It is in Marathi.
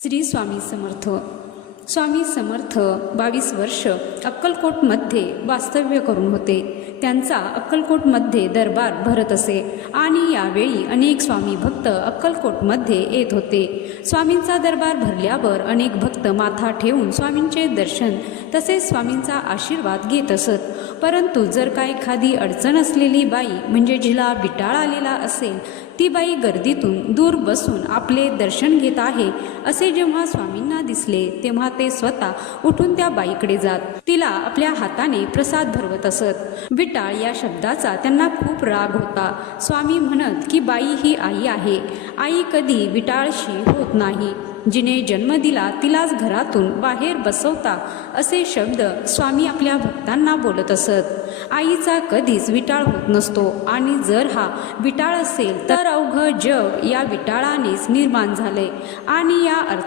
श्री स्वामी समर्थ। स्वामी समर्थ 22 वर्ष अक्कलकोटमध्ये वास्तव्य करून होते। त्यांचा अक्कलकोटमध्ये दरबार भरत असे आणि यावेळी अनेक स्वामी भक्त अक्कलकोटमध्ये येत होते। स्वामींचा दरबार भरल्यावर अनेक भक्त माथा ठेवून स्वामींचे दर्शन तसेच स्वामींचा आशीर्वाद घेत असत। परंतु जर काय एखादी अडचण असलेली बाई म्हणजे जिला विटाळ आलेला असेल ती बाई गर्दीतून दूर बसून आपले दर्शन घेत आहे असे जेव्हा स्वामींना दिसले तेव्हा ते स्वतः उठून त्या बाईकडे जात तिला आपल्या हाताने प्रसाद भरवत असत। विटाळ या शब्दाचा त्यांना खूप राग होता। स्वामी म्हणत की बाई ही आई आहे, आई कधी विटाळशी होत नाही, जिने जन्म दिला तिलाच घरातून बाहेर बसवता असे शब्द स्वामी आपल्या भक्तांना बोलत असत। आईचा कधीच विटाळ होत नसतो आणि जर हा विटाळ असेल तर अवघं जग या विटाळानेच निर्माण झाले आणि या